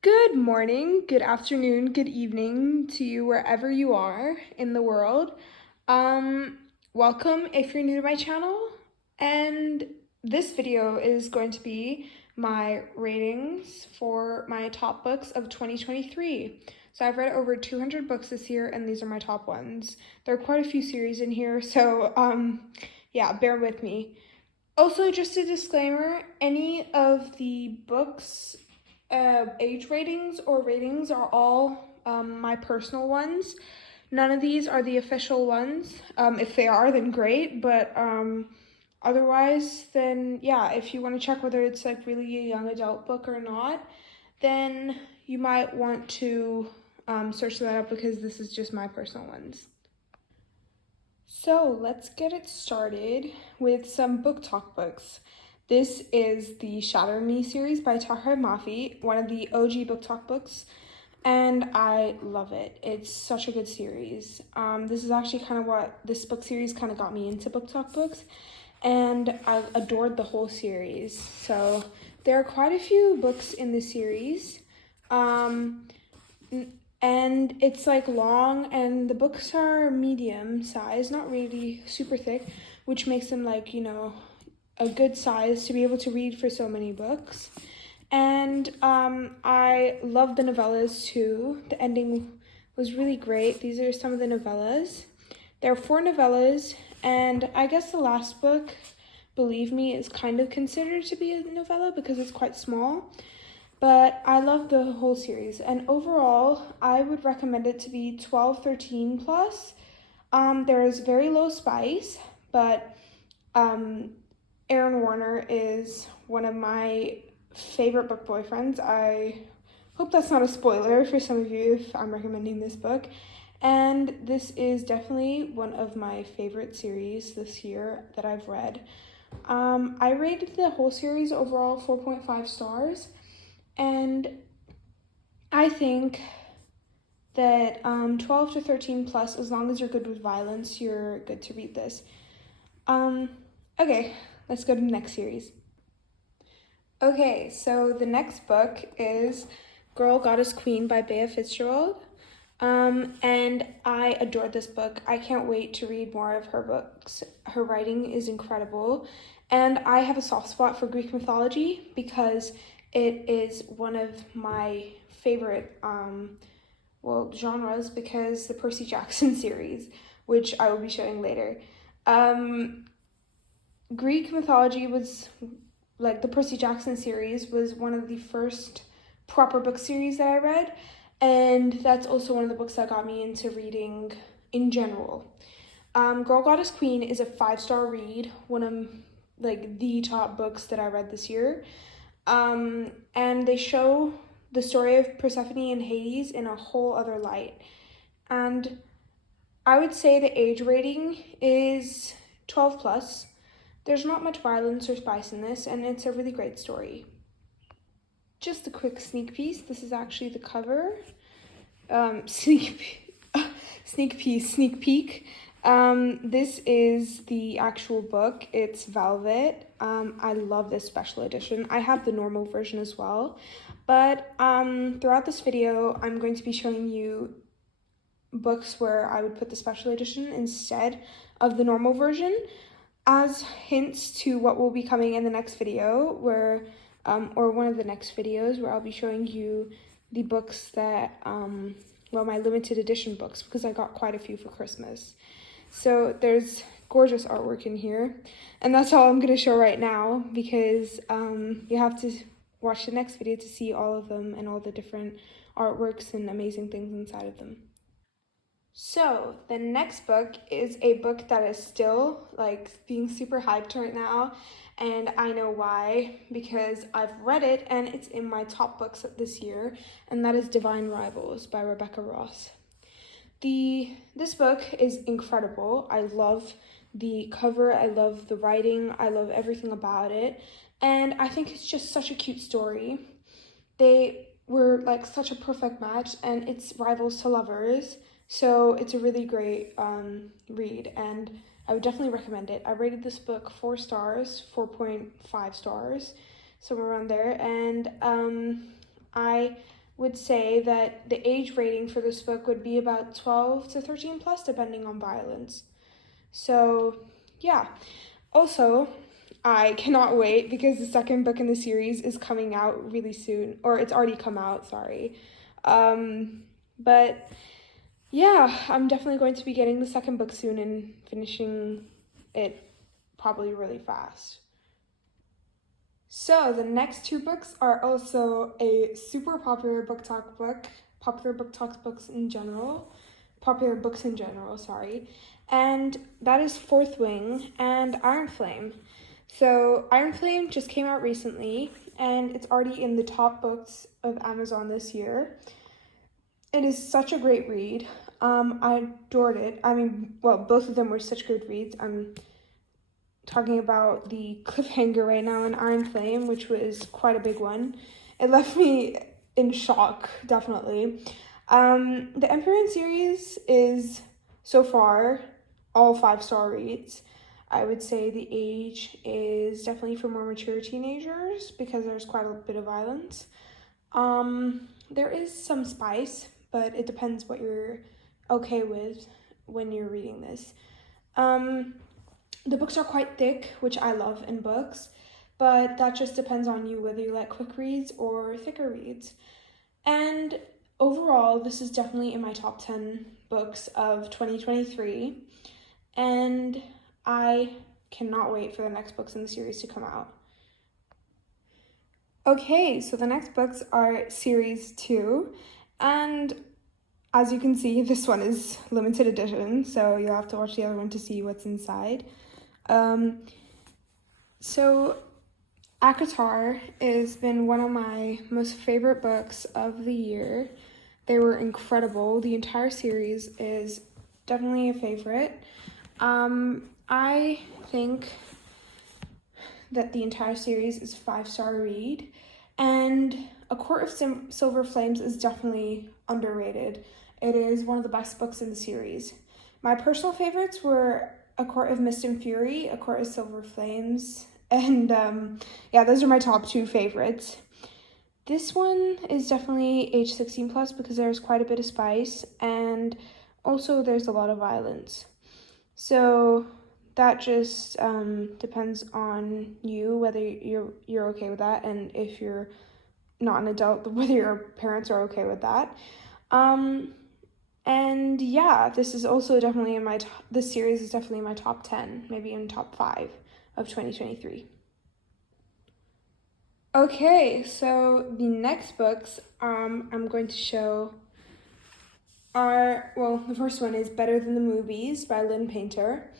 Good morning, good afternoon, good evening to you wherever you are in the world. Um, Welcome if you're new to my channel. And this video is going to be my ratings for my top books of 2023. So I've read over 200 books this year, and these are my top ones. There are quite a few series in here, so yeah, bear with me. Also, just a disclaimer, any of the books age ratings or ratings are all my personal ones. None of these are the official ones. If they are, then great, but otherwise, then yeah, if you want to check whether it's like really a young adult book or not, then you might want to search that up because this is just my personal ones. So let's get it started with some book talk books. This is the Shatter Me series by Tahar Mafi, one of the OG book talk books, and I love it. It's such a good series. This is actually kind of what this book series kind of got me into book talk books, and I adored the whole series. So there are quite a few books in the series. And it's like long, and the books are medium size, not really super thick, which makes them like, a good size to be able to read for so many books. And I love the novellas too. The ending was really great. These are some of the novellas. There are 4 novellas, and I guess the last book, Believe Me, is kind of considered to be a novella because it's quite small. But I love the whole series, and overall, I would recommend it to be 12, 13 plus. There is very low spice, but Aaron Warner is one of my favorite book boyfriends. I hope that's not a spoiler for some of you if I'm recommending this book. And this is definitely one of my favorite series this year that I've read. I rated the whole series overall 4.5 stars. And I think that 12 to 13 plus, as long as you're good with violence, you're good to read this. Okay, let's go to the next series. Okay, so the next book is Girl, Goddess, Queen by Bea Fitzgerald. And I adored this book. I can't wait to read more of her books. Her writing is incredible. And I have a soft spot for Greek mythology because it is one of my favorite genres, because the Percy Jackson series, which I will be showing later. Greek mythology was, like, the Percy Jackson series was one of the first proper book series that I read, and that's also one of the books that got me into reading in general. Girl, Goddess, Queen is a 5-star read, one of like the top books that I read this year. And they show the story of Persephone and Hades in a whole other light. And I would say the age rating is 12 plus. There's not much violence or spice in this, and it's a really great story. Just a quick sneak this is actually the cover. Sneak peek. This is the actual book. It's velvet. I love this special edition. I have the normal version as well, but throughout this video, I'm going to be showing you books where I would put the special edition instead of the normal version, as hints to what will be coming in the next video, where or one of the next videos, where I'll be showing you the books that my limited edition books, because I got quite a few for Christmas. So there's gorgeous artwork in here, and that's all I'm going to show right now, because you have to watch the next video to see all of them and all the different artworks and amazing things inside of them. So the next book is a book that is still like being super hyped right now, and I know why, because I've read it and it's in my top books this year, and that is Divine Rivals by Rebecca Ross. This book is incredible. I love the cover, I love the writing, I love everything about it, and I think it's just such a cute story. They were like such a perfect match, and it's rivals to lovers, so it's a really great read, and I would definitely recommend it. I rated this book 4 stars, 4.5 stars, somewhere around there, and I would say that the age rating for this book would be about 12 to 13 plus, depending on violence. So, yeah. Also, I cannot wait because the second book in the series is coming out really soon, or it's already come out, sorry. But yeah, I'm definitely going to be getting the second book soon and finishing it probably really fast. So the next two books are also a super popular book talk book, popular books in general, sorry. And that is Fourth Wing and Iron Flame. So Iron Flame just came out recently and it's already in the top books of Amazon this year. It is such a great read. I adored it. I mean, well, both of them were such good reads. I'm talking about the cliffhanger right now in Iron Flame, which was quite a big one. It left me in shock, definitely. The Empyrean series is, so far, all 5-star reads. I would say the age is definitely for more mature teenagers because there's quite a bit of violence. There is some spice, but it depends what you're okay with when you're reading this. The books are quite thick, which I love in books, but that just depends on you whether you like quick reads or thicker reads. And overall, this is definitely in my top 10 books of 2023, and I cannot wait for the next books in the series to come out. Okay, so the next books are series 2, and as you can see, this one is limited edition, so you'll have to watch the other one to see what's inside. So ACOTAR has been one of my most favorite books of the year. They were incredible. The entire series is definitely a favorite. I think that the entire series is 5-star read, and A Court of Silver Flames is definitely underrated. It is one of the best books in the series. My personal favorites were A Court of Mist and Fury, A Court of Silver Flames, and yeah, those are my top 2 favorites. This one is definitely age 16 plus because there's quite a bit of spice, and also there's a lot of violence. So that just depends on you whether you're okay with that, and if you're not an adult, whether your parents are okay with that. And yeah, this is also definitely in my this series is definitely in my top 10, maybe in top 5 of 2023. Okay, so the next books I'm going to show are, well, the first one is Better Than the Movies by Lynn Painter.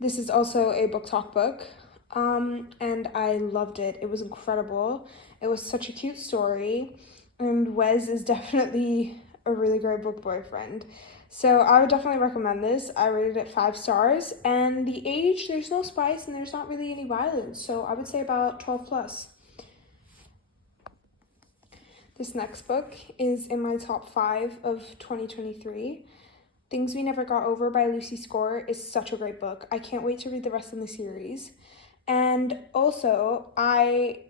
This is also a book talk book, and I loved it. It was incredible. It was such a cute story, and Wes is definitely a really great book boyfriend. So I would definitely recommend this. I rated it 5 stars, and the age, there's no spice and there's not really any violence, so I would say about 12 plus. This next book is in my top 5 of 2023. Things We Never Got Over by Lucy Score is such a great book. I can't wait to read the rest of the series. And also, I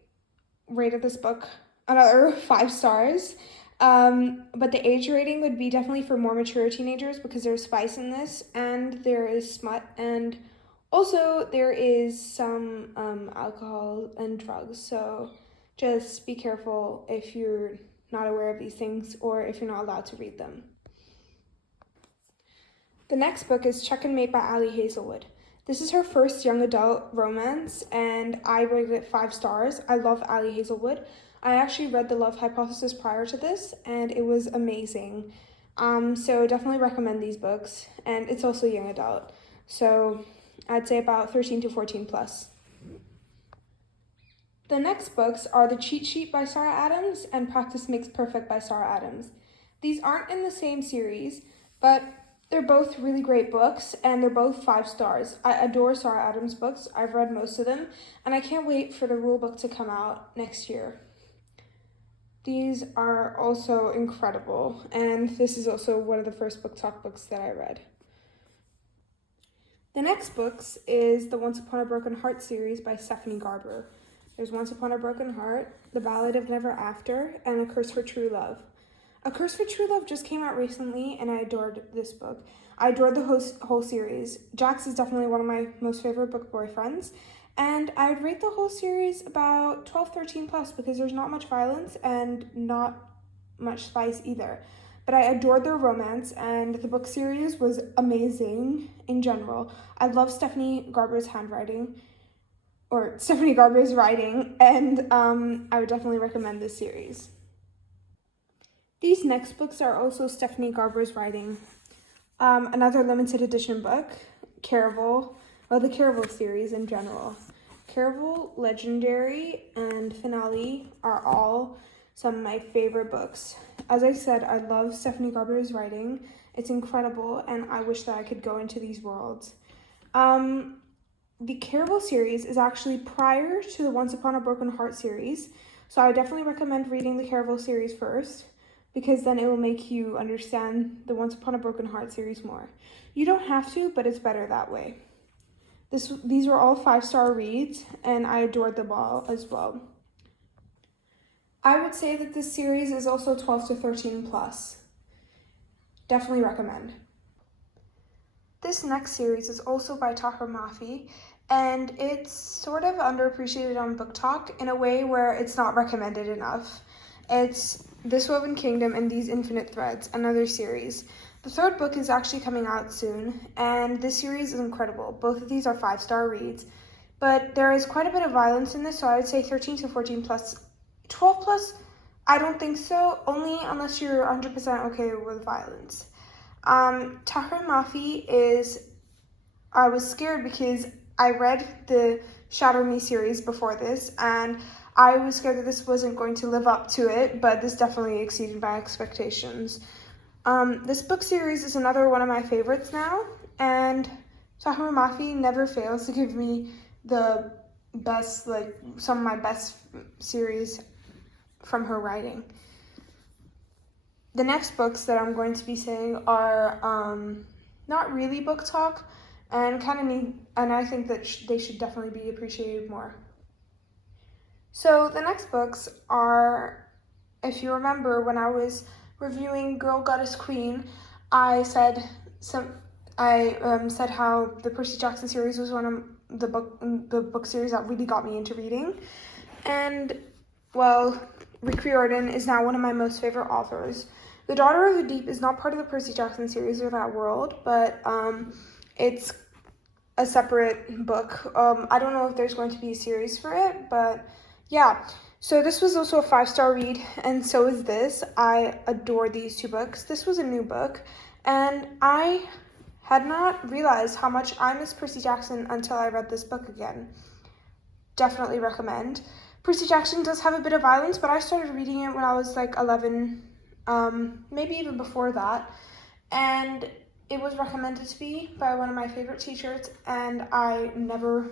rated this book another 5 stars. But the age rating would be definitely for more mature teenagers because there's spice in this, and there is smut, and also there is some alcohol and drugs. So just be careful if you're not aware of these things or if you're not allowed to read them. The next book is Check and Mate by Ali Hazelwood. This is her first young adult romance, and I rated it 5 stars. I love Ali Hazelwood. I actually read The Love Hypothesis prior to this, and it was amazing. So definitely recommend these books, and it's also young adult. So I'd say about 13 to 14 plus. The next books are The Cheat Sheet by Sarah Adams and Practice Makes Perfect by Sarah Adams. These aren't in the same series, but they're both really great books, and they're both 5 stars. I adore Sarah Adams' books. I've read most of them, and I can't wait for the rule book to come out next year. These are also incredible, and this is also one of the first book talk books that I read. The next books is the Once Upon a Broken Heart series by Stephanie Garber. There's Once Upon a Broken Heart, The Ballad of Never After, and A Curse for True Love. A Curse for True Love just came out recently, and I adored this book. I adored the whole series. Jax is definitely one of my most favorite book boyfriends, and I would rate the whole series about 12, 13 plus because there's not much violence and not much spice either. But I adored their romance, and the book series was amazing in general. I love Stephanie Garber's writing, and I would definitely recommend this series. These next books are also Stephanie Garber's writing. Another limited edition book, Caraval, the Caraval series in general. Caraval, Legendary, and Finale are all some of my favorite books. As I said, I love Stephanie Garber's writing. It's incredible, and I wish that I could go into these worlds. The Caraval series is actually prior to the Once Upon a Broken Heart series, so I definitely recommend reading the Caraval series first, because then it will make you understand the Once Upon a Broken Heart series more. You don't have to, but it's better that way. These were all 5-star reads, and I adored them all as well. I would say that this series is also 12 to 13 plus. Definitely recommend. This next series is also by Taher Mafi, and it's sort of underappreciated on Book Talk in a way where it's not recommended enough. It's This Woven Kingdom and These Infinite Threads, another series. The third book is actually coming out soon, and this series is incredible. Both of these are 5-star reads, but there is quite a bit of violence in this, so I would say 13 to 14 plus. 12 plus, I don't think so, only unless you're 100% okay with violence. Taher Mafi I was scared because I read the Shatter Me series before this, and I was scared that this wasn't going to live up to it, but this definitely exceeded my expectations. This book series is another one of my favorites now, and Taher Mafi never fails to give me the best, some of my best series from her writing. The next books that I'm going to be saying are not really Book Talk, and I think that they should definitely be appreciated more. So the next books are, if you remember, when I was reviewing Girl Goddess Queen, I said how the Percy Jackson series was one of the book series that really got me into reading, and well, Rick Riordan is now one of my most favorite authors. The Daughter of the Deep is not part of the Percy Jackson series or that world, but it's a separate book. I don't know if there's going to be a series for it, but yeah. So this was also a 5-star read, and so is this. I adore these two books. This was a new book, and I had not realized how much I miss Percy Jackson until I read this book again. Definitely recommend. Percy Jackson does have a bit of violence, but I started reading it when I was 11, maybe even before that, and it was recommended to me by one of my favorite teachers, and I never,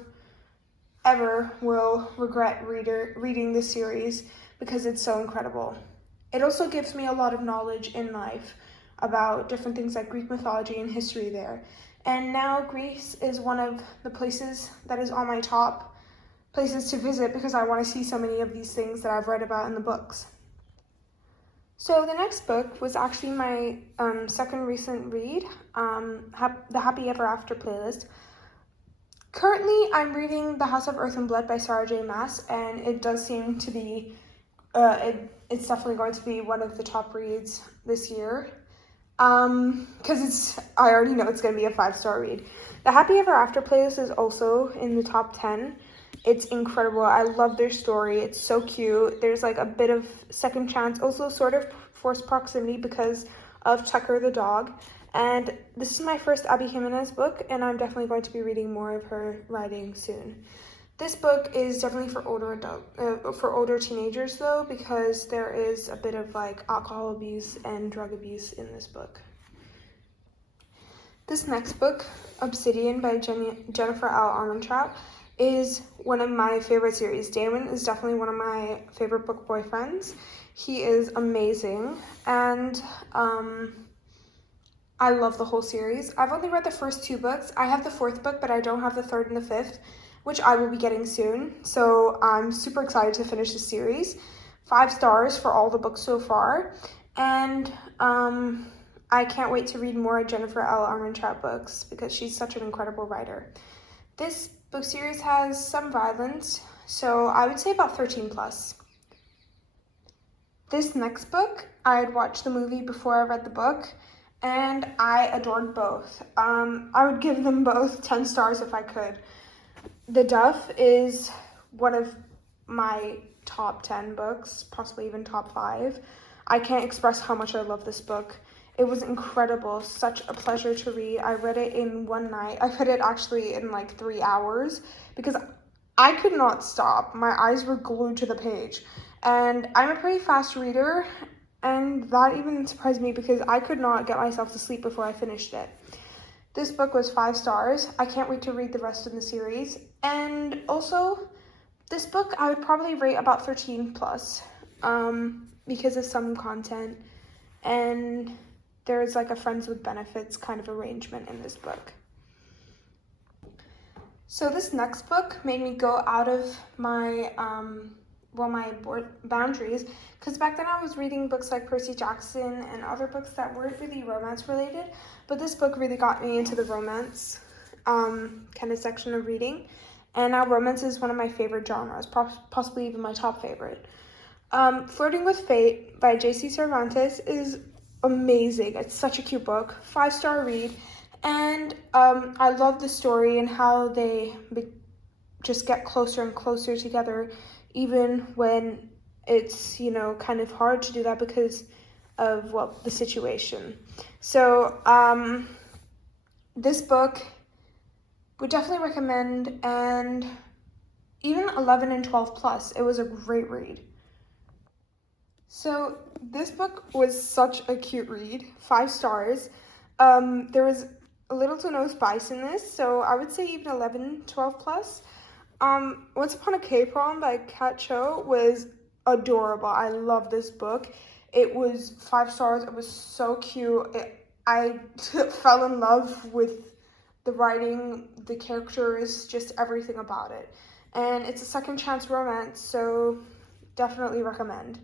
ever will regret reading this series because it's so incredible. It also gives me a lot of knowledge in life about different things like Greek mythology and history there. And now Greece is one of the places that is on my top places to visit because I want to see so many of these things that I've read about in the books. So the next book was actually my second recent read, The Happy Ever After playlist. Currently, I'm reading The House of Earth and Blood by Sarah J. Maas, and it does seem to be, it's definitely going to be one of the top reads this year, because I already know it's going to be a 5-star read. The Happy Ever After playlist is also in the top 10. It's incredible. I love their story. It's so cute. There's a bit of second chance, also sort of forced proximity because of Tucker the dog. And this is my first Abby Jimenez book, and I'm definitely going to be reading more of her writing soon. This book is definitely for older teenagers though, because there is a bit of alcohol abuse and drug abuse in this book. This next book, Obsidian by Jennifer L. Armentrout, is one of my favorite series. Damon is definitely one of my favorite book boyfriends. He is amazing, and I love the whole series. I've only read the first 2 books. I have the 4th book, but I don't have the 3rd and the 5th, which I will be getting soon. So I'm super excited to finish the series. 5 stars for all the books so far. And I can't wait to read more Jennifer L. Armentrout books because she's such an incredible writer. This book series has some violence, so I would say about 13 plus. This next book, I had watched the movie before I read the book, and I adored both. I would give them both 10 stars if I could. The Duff is one of my top 10 books, possibly even top 5. I can't express how much I love this book. It was incredible, such a pleasure to read. I read it in one night. I read it actually in like 3 hours because I could not stop. My eyes were glued to the page. And I'm a pretty fast reader, and that even surprised me because I could not get myself to sleep before I finished it. This book was 5 stars. I can't wait to read the rest of the series. And also, this book I would probably rate about 13 plus because of some content. And there's like a friends with benefits kind of arrangement in this book. So this next book made me go out of my my boundaries, because back then I was reading books like Percy Jackson and other books that weren't really romance related, but this book really got me into the romance kind of section of reading, and now romance is one of my favorite genres, possibly even my top favorite. Flirting with Fate by J.C. Cervantes is amazing. It's such a cute book, 5-star read, and I love the story and how they just get closer and closer together, even when it's, kind of hard to do that because of, the situation. So this book would definitely recommend, and even 11 and 12 plus, it was a great read. So this book was such a cute read, 5 stars. There was a little to no spice in this, so I would say even 11, 12 plus. Once Upon a K-Prom by Kat Cho was adorable. I love this book. It was 5 stars. It was so cute. I fell in love with the writing, the characters, just everything about it. And it's a second chance romance, so definitely recommend.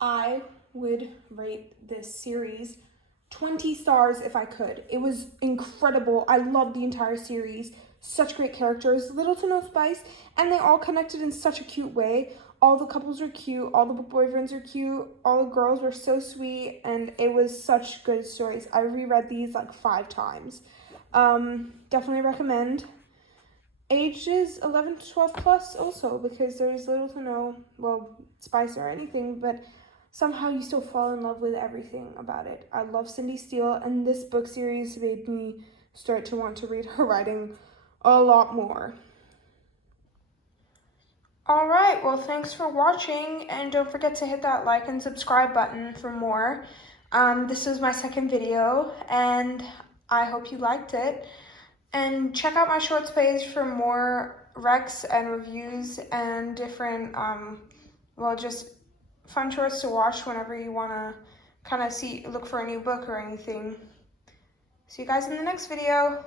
I would rate this series 20 stars if I could. It was incredible. I loved the entire series. Such great characters, little to no spice, and they all connected in such a cute way. All the couples were cute, all the boyfriends were cute, all the girls were so sweet, and it was such good stories. I reread these like 5 times. Definitely recommend. Ages 11 to 12 plus also, because there's little to no, spice or anything, but somehow you still fall in love with everything about it. I love Cindy Steele, and this book series made me start to want to read her writing a lot more. All right, well, thanks for watching, and don't forget to hit that like and subscribe button for more. This is my second video, and I hope you liked it. And check out my shorts page for more recs and reviews and different, just fun shorts to watch whenever you want to kind of look for a new book or anything. See you guys in the next video.